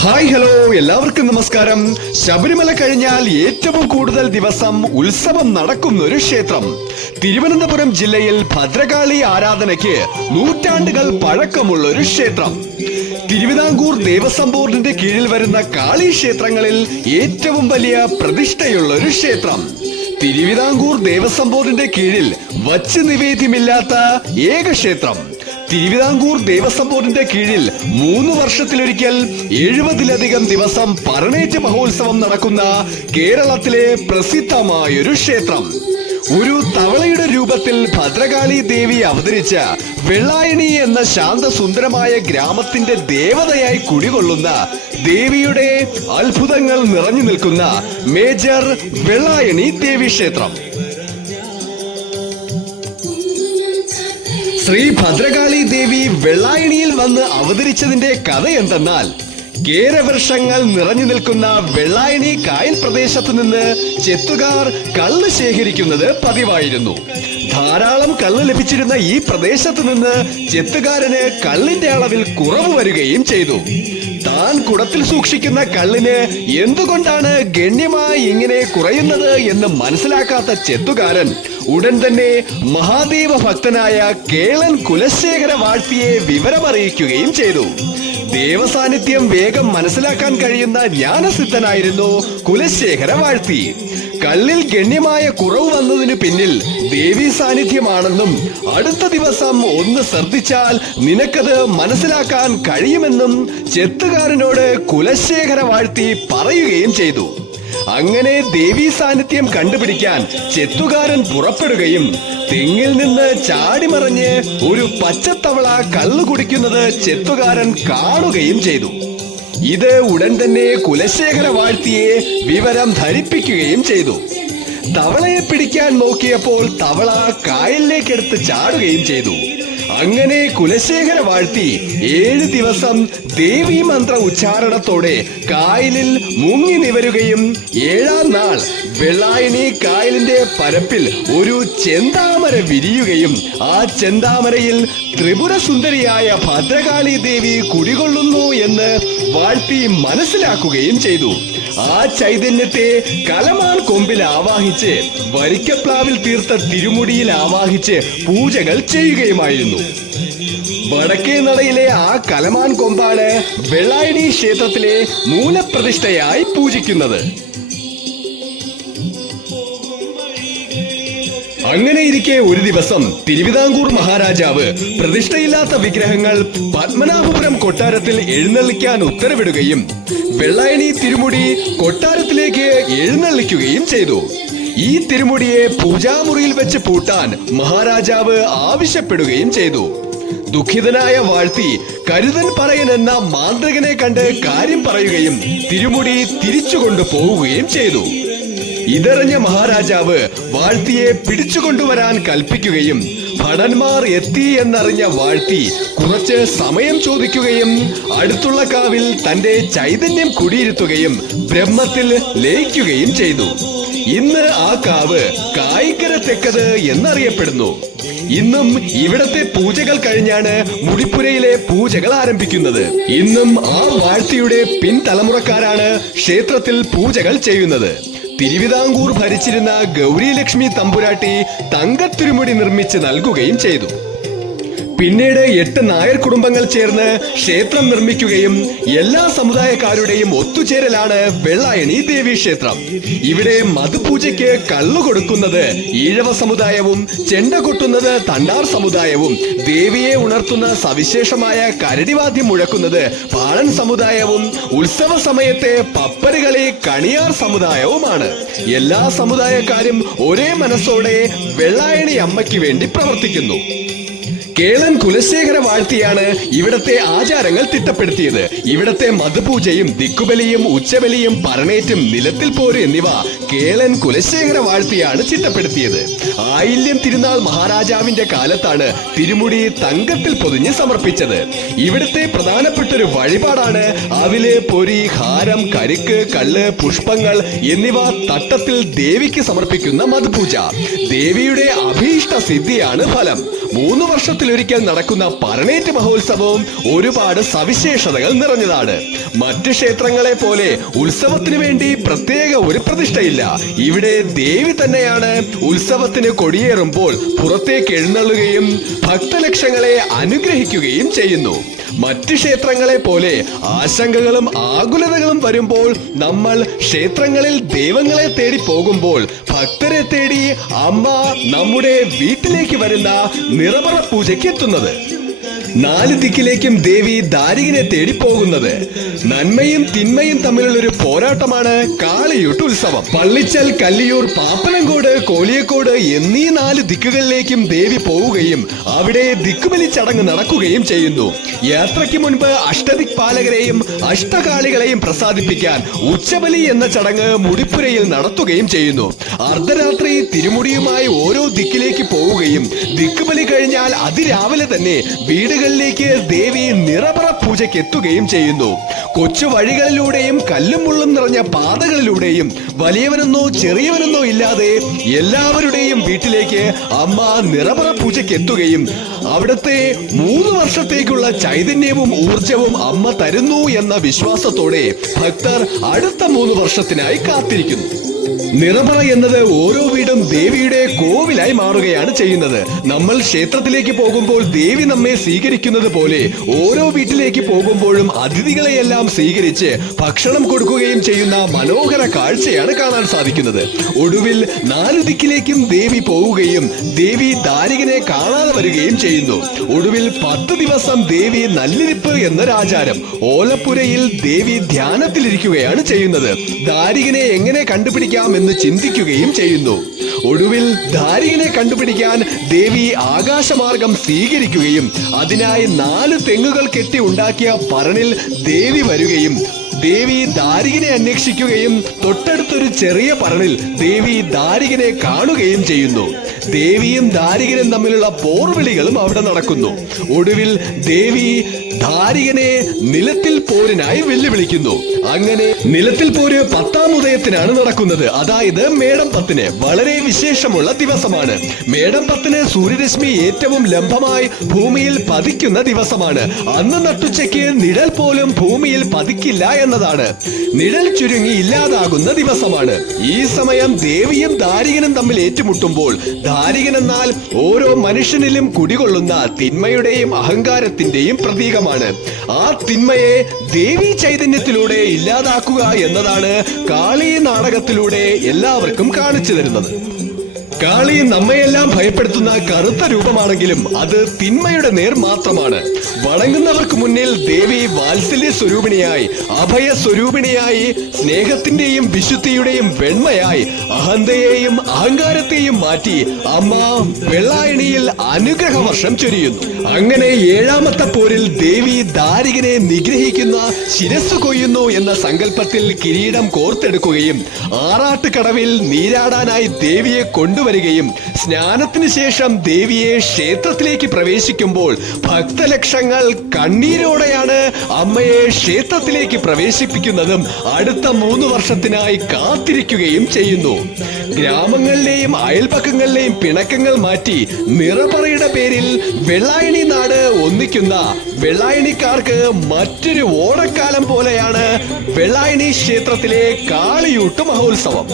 Hi hello എല്ലാവർക്കും നമസ്കാരം. ശബരിമല കഴിഞ്ഞാൽ ഏറ്റവും കൂടുതൽ ദിവസം ഉത്സവം നടക്കുന്ന ഒരു ക്ഷേത്രം തിരുവനന്തപുരം ജില്ലയിൽ ഭദ്രകാളി ആരാധനയ്ക്ക് നൂറ്റാണ്ടുകൾ പഴക്കമുള്ള ഒരു ക്ഷേത്രം. തിരുവിതാംകൂർ ദേവസ്വം ബോർഡിന്റെ കീഴിൽ വരുന്ന കാളി ക്ഷേത്രങ്ങളിൽ ഏറ്റവും വലിയ പ്രതിഷ്ഠയുള്ള ഒരു ക്ഷേത്രം. തിരുവിതാംകൂർ ദേവസ്വം ബോർഡിന്റെ കീഴിൽ വച്ച് നിവേദ്യമില്ലാത്ത ഏക ക്ഷേത്രം. തിരുവിതാംകൂർ ദേവസ്വം ബോർഡിന്റെ കീഴിൽ 3 വർഷത്തിലൊരിക്കൽ 70-ലധികം ദിവസം പറണേറ്റ് മഹോത്സവം നടക്കുന്ന കേരളത്തിലെ പ്രസിദ്ധമായൊരു ക്ഷേത്രം. ഒരു തവളയുടെ രൂപത്തിൽ ഭദ്രകാളി ദേവി അവതരിച്ച വെള്ളായണി എന്ന ശാന്തസുന്ദരമായ ഗ്രാമത്തിന്റെ ദേവതയായി കുടികൊള്ളുന്ന ദേവിയുടെ അത്ഭുതങ്ങൾ നിറഞ്ഞു നിൽക്കുന്ന മേജർ വെള്ളായണി ദേവി ക്ഷേത്രം. ശ്രീ ഭദ്രകാളി ദേവി വെള്ളായണിയിൽ വന്ന് അവതരിച്ചതിന്റെ കഥ എന്തെന്നാൽ, കേരവർഷങ്ങൾ നിറഞ്ഞു നിൽക്കുന്ന വെള്ളായണി കായൽ പ്രദേശത്തു നിന്ന് ചെത്തുകാർ കള്ള് ശേഖരിക്കുന്നത് പതിവായിരുന്നു. ധാരാളം കള്ള് ലഭിച്ചിരുന്ന ഈ പ്രദേശത്തു നിന്ന് ചെത്തുകാരന് കള്ളിന്റെ അളവിൽ കുറവ് വരികയും ചെയ്തു. താൻ കുടത്തിൽ സൂക്ഷിക്കുന്ന കള്ളിന് എന്തുകൊണ്ടാണ് ഗണ്യമായി ഇങ്ങനെ കുറയുന്നത് എന്ന് മനസ്സിലാക്കാത്ത ചെത്തുകാരൻ ഉടൻ തന്നെ മഹാദേവ ഭക്തനായ കേളൻ കുലശേഖര വാഴ്ത്തിയെ വിവരമറിയിക്കുകയും ചെയ്തു. ദേവസാന്നിധ്യം വേഗം മനസ്സിലാക്കാൻ കഴിയുന്ന ജ്ഞാനസിദ്ധനായിരുന്നു കുലശേഖര വാഴ്ത്തി. കള്ളിൽ ഗണ്യമായ കുറവ് വന്നതിനു പിന്നിൽ ദേവി സാന്നിധ്യമാണെന്നും അടുത്ത ദിവസം ഒന്ന് ശ്രദ്ധിച്ചാൽ നിനക്കത് മനസ്സിലാക്കാൻ കഴിയുമെന്നും ചെത്തുകാരനോട് കുലശേഖര വാഴ്ത്തി പറയുകയും ചെയ്തു. അങ്ങനെ ദേവി സാന്നിധ്യം കണ്ടുപിടിക്കാൻ ചെത്തുകാരൻ പുറപ്പെടുകയും തെങ്ങിൽ നിന്ന് ചാടിമറിഞ്ഞ് ഒരു പച്ചത്തവള കള്ളു കുടിക്കുന്നത് ചെത്തുകാരൻ കാണുകയും ചെയ്തു. ഇത് ഉടൻ തന്നെ കുലശേഖര വാഴ്ത്തിയെ വിവരം ധരിപ്പിക്കുകയും ചെയ്തു. തവളയെ പിടിക്കാൻ നോക്കിയപ്പോൾ തവള കായലിലേക്കെടുത്ത് ചാടുകയും ചെയ്തു. അങ്ങനെ കുലശേഖര വാഴ്ത്തി 7 ദിവസം ദേവീ മന്ത്ര ഉച്ചാരണത്തോടെ കായലിൽ മുങ്ങി നിവരുകയും 7-ാം നാൾ വെള്ളായണി കായലിന്റെ പരപ്പിൽ ഒരു ചെന്താമര വിരിയുകയും ആ ചെന്താമരയിൽ ത്രിപുര സുന്ദരിയായ ഭദ്രകാളി ദേവി കുടികൊള്ളുന്നു എന്ന് വാഴ്ത്തി മനസ്സിലാക്കുകയും ചെയ്തു. ആ ചൈതന്യത്തെ കലമാൻ കൊമ്പിൽ ആവാഹിച്ച് വരിക്കപ്ലാവിൽ തീർത്ത തിരുമുടിയിൽ ആവാഹിച്ച് പൂജകൾ ചെയ്യുകയുമായിരുന്നു. വടക്കേ നടയിലെ ആ കലമാൻ കൊമ്പാണ് വെള്ളായണി ക്ഷേത്രത്തിലെ മൂലപ്രതിഷ്ഠയായി പൂജിക്കുന്നത്. അങ്ങനെ ഇരിക്കെ ഒരു ദിവസം തിരുവിതാംകൂർ മഹാരാജാവ് പ്രതിഷ്ഠയില്ലാത്ത വിഗ്രഹങ്ങൾ പത്മനാഭപുരം കൊട്ടാരത്തിൽ എഴുന്നള്ളിക്കാൻ ഉത്തരവിടുകയും വെള്ളായണി തിരുമുടി കൊട്ടാരത്തിലേക്ക് എഴുന്നള്ളിക്കുകയും ചെയ്തു. ഈ തിരുമുടിയെ പൂജാമുറിയിൽ വെച്ച് പൂട്ടാൻ മഹാരാജാവ് ആവശ്യപ്പെടുകയും ചെയ്തു. ദുഃഖിതനായ വാഴ്ത്തി കരുതൻ പറയൻ എന്ന മാന്ത്രികനെ കണ്ട് കാര്യം പറയുകയും തിരുമുടി തിരിച്ചുകൊണ്ടു പോവുകയും ചെയ്തു. ഇതറിഞ്ഞ മഹാരാജാവ് വാഴ്ത്തിയെ പിടിച്ചുകൊണ്ടുവരാൻ കൽപ്പിക്കുകയും ഭടന്മാർ എത്തി എന്നറിഞ്ഞ വാഴ്ത്തി കുറച്ച് സമയം ചോദിക്കുകയും അടുത്തുള്ള കാവിൽ തന്റെ ചൈതന്യം കുടിയിരുത്തുകയും ബ്രഹ്മത്തിൽ ലയിക്കുകയും ചെയ്തു. ഇന്ന് ആ കാവ് കായിക്കര തെക്കത് എന്നറിയപ്പെടുന്നു. ഇന്നും ഇവിടത്തെ പൂജകൾ കഴിഞ്ഞാണ് മുടിപ്പുരയിലെ പൂജകൾ ആരംഭിക്കുന്നത്. ഇന്നും ആ വാഴ്ത്തിയുടെ പിൻതലമുറക്കാരാണ് ക്ഷേത്രത്തിൽ പൂജകൾ ചെയ്യുന്നത്. തിരുവിതാംകൂർ ഭരിച്ചിരുന്ന ഗൗരി ലക്ഷ്മി തമ്പുരാട്ടി തങ്കത്തിരുമുടി നിർമ്മിച്ച് നൽകുകയും ചെയ്തു. പിന്നീട് 8 നായർ കുടുംബങ്ങൾ ചേർന്ന് ക്ഷേത്രം നിർമ്മിക്കുകയും എല്ലാ സമുദായക്കാരുടെയും ഒത്തുചേരലാണ് വെള്ളായണി ദേവി ക്ഷേത്രം. ഇവിടെ മധുപൂജയ്ക്ക് കള്ളു കൊടുക്കുന്നത് ഈഴവ സമുദായവും ചെണ്ട കൊട്ടുന്നത് തണ്ടാർ സമുദായവും ദേവിയെ ഉണർത്തുന്ന സവിശേഷമായ കരടിവാദ്യം മുഴക്കുന്നത് പാളൻ സമുദായവും ഉത്സവ സമയത്തെ പപ്പരുകളി കണിയാർ സമുദായവുമാണ്. എല്ലാ സമുദായക്കാരും ഒരേ മനസ്സോടെ വെള്ളായണി അമ്മയ്ക്ക് വേണ്ടി പ്രവർത്തിക്കുന്നു. കേളൻ കുലശേഖര വാഴ്ത്തിയാണ് ഇവിടത്തെ ആചാരങ്ങൾ തിട്ടപ്പെടുത്തിയത്. ഇവിടത്തെ മധുപൂജയും ദിക്കുബലിയും ഉച്ചബലിയും പറണേറ്റും നിലത്തിൽ പോര് എന്നിവ കേളൻ കുലശേഖര വാഴ്ത്തിയാണ് ചിട്ടപ്പെടുത്തിയത്. ആയില്യം തിരുനാൾ മഹാരാജാവിന്റെ കാലത്താണ് തിരുമുടി തങ്കത്തിൽ പൊതിഞ്ഞ് സമർപ്പിച്ചത്. ഇവിടുത്തെ പ്രധാനപ്പെട്ടൊരു വഴിപാടാണ് അവില്, പൊരി, ഹാരം, കരിക്ക്, കള്ള്, പുഷ്പങ്ങൾ എന്നിവ തട്ടത്തിൽ ദേവിക്ക് സമർപ്പിക്കുന്ന മധുപൂജ. ദേവിയുടെ അഭീഷ്ട സിദ്ധിയാണ് ഫലം. 3 വർഷത്തിലൊരിക്കൽ നടക്കുന്ന പരണേറ്റ് മഹോത്സവവും ഒരുപാട് സവിശേഷതകൾ നിറഞ്ഞതാണ്. മറ്റ് ക്ഷേത്രങ്ങളെ പോലെ ഉത്സവത്തിന് വേണ്ടി പ്രത്യേക ഒരു പ്രതിഷ്ഠയില്ല. ഇവിടെ ദേവി തന്നെയാണ് ഉത്സവത്തിന് കൊടിയേറുമ്പോൾ പുറത്തേക്ക് എഴുന്നള്ളുകയും ഭക്തലക്ഷങ്ങളെ അനുഗ്രഹിക്കുകയും ചെയ്യുന്നു. മറ്റ് ക്ഷേത്രങ്ങളെ പോലെ ആശങ്കകളും ആകുലതകളും വരുമ്പോൾ നമ്മൾ ക്ഷേത്രങ്ങളിൽ ദൈവങ്ങളെ തേടി പോകുമ്പോൾ ഭക്തരെ തേടി അമ്മ നമ്മുടെ വീട്ടിലേക്ക് വരുന്ന നിറപറ പൂജയ്ക്ക് എത്തുന്നത്. 4 ദിക്കിലേക്കും ദേവി ദാരികനെ തേടി പോകുന്നത്. നന്മയും തിന്മയും തമ്മിലുള്ള ഒരു പോരാട്ടമാണ് കാളിയൂട്ട് ഉത്സവം. പള്ളിച്ചൽ, കല്ലിയൂർ, പാപ്പനംകോട്, കോലിയക്കോട് എന്നീ 4 ദിക്കുകളിലേക്കും ദേവി പോവുകയും അവിടെ ദിക്കുബലി ചടങ്ങ് നടക്കുകയും ചെയ്യുന്നു. യാത്രയ്ക്ക് മുൻപ് അഷ്ടദിക്പാലകരെയും അഷ്ടകാളികളെയും പ്രസാദിപ്പിക്കാൻ ഉച്ചബലി എന്ന ചടങ്ങ് മുടിപ്പുരയിൽ നടത്തുകയും ചെയ്യുന്നു. അർദ്ധരാത്രി തിരുമുടിയുമായി ഓരോ ദിക്കിലേക്ക് പോവുകയും ദിക്കുബലി കഴിഞ്ഞാൽ അതിരാവിലെ തന്നെ വീടുകളിലേക്ക് ദേവി നിറപറ പൂജയ്ക്ക് എത്തുകയും ചെയ്യുന്നു. കൊച്ചു വഴികളിലൂടെയും കല്ലും മുള്ളും നിറഞ്ഞ പാതകളിലൂടെയും വലിയവനെന്നോ ചെറിയവനെന്നോ ഇല്ലാതെ എല്ലാവരുടെയും വീട്ടിലേക്ക് അമ്മ നിറപറ പൂജയ്ക്ക് എത്തുകയും അവിടുത്തെ 3 വർഷത്തേക്കുള്ള ചൈതന്യവും ഊർജവും അമ്മ തരുന്നു എന്ന വിശ്വാസത്തോടെ ഭക്തർ അടുത്ത 3 വർഷത്തിനായി കാത്തിരിക്കുന്നു. നിറപറ എന്നത് ഓരോ വീടും ദേവിയുടെ കോവിലായി മാറുകയാണ് ചെയ്യുന്നത്. നമ്മൾ ക്ഷേത്രത്തിലേക്ക് പോകുമ്പോൾ ദേവി നമ്മെ സ്വീകരിക്കുന്നത് പോലെ ഓരോ വീട്ടിലേക്ക് പോകുമ്പോഴും അതിഥികളെയെല്ലാം സ്വീകരിച്ച് ഭക്ഷണം കൊടുക്കുകയും ചെയ്യുന്ന മനോഹര കാഴ്ചയാണ് കാണാൻ സാധിക്കുന്നത്. ഒടുവിൽ 4 ദിക്കിലേക്കും ദേവി പോവുകയും ദേവി ദാരികനെ കാണാതെ വരികയും ചെയ്യുന്നു. ഒടുവിൽ 10 ദിവസം ദേവി നല്ലിരിപ്പ് എന്നൊരാചാരം. ഓലപ്പുരയിൽ ദേവി ധ്യാനത്തിലിരിക്കുകയാണ് ചെയ്യുന്നത്. ദാരികനെ എങ്ങനെ കണ്ടുപിടിക്കാം എന്ന് ചിന്തിക്കുകയും ചെയ്യുന്നു. ഒടുവിൽ ദാരികനെ കണ്ടുപിടിക്കാൻ ദേവി ആകാശമാർഗം സ്വീകരിക്കുകയും അതിനായി 4 തെങ്ങുകൾ കെട്ടി ഉണ്ടാക്കിയ പറണിൽ ദേവി വരികയും ദേവി ദാരികനെ അന്വേഷിക്കുകയും തൊട്ടടുത്തൊരു ചെറിയ പറണിൽ ദേവി ദാരികനെ കാണുകയും ചെയ്യുന്നു. ദേവിയും ദാരികനും തമ്മിലുള്ള പോർവിളികളും അവിടെ നടക്കുന്നു. ഒടുവിൽ ദേവി ദാരികനെ നിലത്തിൽ പോരിനായി വെല്ലുവിളിക്കുന്നു. അങ്ങനെ നിലത്തിൽ പോര് 10-ാം ഉദയത്തിനാണ് നടക്കുന്നത്. അതായത് മേടം 10-ന്. വളരെ വിശേഷമുള്ള ദിവസമാണ്. മേടം 10-ന് സൂര്യരശ്മി ഏറ്റവും ലംബമായി ഭൂമിയിൽ പതിക്കുന്ന ദിവസമാണ്. അന്ന് നട്ടുച്ചയ്ക്ക് നിഴൽ പോലും ഭൂമിയിൽ പതിക്കില്ല എന്നതാണ്. നിഴൽ ചുരുങ്ങി ഇല്ലാതാകുന്ന ദിവസമാണ്. ഈ സമയം ദേവിയും ദാരികനും തമ്മിൽ ഏറ്റുമുട്ടുമ്പോൾ ദാരികൻ എന്നാൽ ഓരോ മനുഷ്യനിലും കുടികൊള്ളുന്ന തിന്മയുടെയും അഹങ്കാരത്തിന്റെയും പ്രതീകമാണ്. ആ തിന്മയെ ദേവി ചൈതന്യത്തിലൂടെ ഇല്ലാതാക്കുക എന്നതാണ് കാളി നാടകത്തിലൂടെ എല്ലാവർക്കും കാണിച്ചു തരുന്നത്. കാളി നമ്മയെല്ലാം ഭയപ്പെടുത്തുന്ന കറുത്ത രൂപമാണെങ്കിലും അത് തിന്മയുടെ നേർ മാത്രമാണ്. വണങ്ങുന്നവർക്ക് മുന്നിൽ ദേവി വാത്സല്യ സ്വരൂപിണിയായി, അഭയ സ്വരൂപിണിയായി, സ്നേഹത്തിന്റെയും വിശുദ്ധിയുടെയും വെണ്മയായി അഹന്തയെയും അഹങ്കാരത്തെയും മാറ്റി അമ്മ വെള്ളായണിയിൽ അനുഗ്രഹ വർഷം ചൊരിയുന്നു. അങ്ങനെ 7-ാമത്തെ പോരിൽ ദേവി ദാരികനെ നിഗ്രഹിക്കുന്ന ശിരസ് കൊയ്യുന്നു എന്ന സങ്കല്പത്തിൽ കിരീടം കോർത്തെടുക്കുകയും ആറാട്ടുകടവിൽ നീരാടാനായി ദേവിയെ കൊണ്ടുവരികയും സ്നാനത്തിന് ശേഷം ദേവിയെ ക്ഷേത്രത്തിലേക്ക് പ്രവേശിക്കുമ്പോൾ ഭക്തലക്ഷങ്ങൾ കണ്ണീരോടെയാണ് അമ്മയെ ക്ഷേത്രത്തിലേക്ക് പ്രവേശിപ്പിക്കുന്നതും അടുത്ത 3 വർഷത്തിനായി കാത്തിരിക്കുകയും ചെയ്യുന്നു. ഗ്രാമങ്ങളിലെയും അയൽപക്കങ്ങളിലെയും പിണക്കങ്ങൾ മാറ്റി നിറപറയുടെ പേരിൽ വെള്ളായണി നാട് ഒന്നിക്കുന്ന വെള്ളായണിക്കാർക്ക് മറ്റൊരു ഓണക്കാലം പോലെയാണ് വെള്ളായണി ക്ഷേത്രത്തിലെ കാളിയൂട്ട് മഹോത്സവം.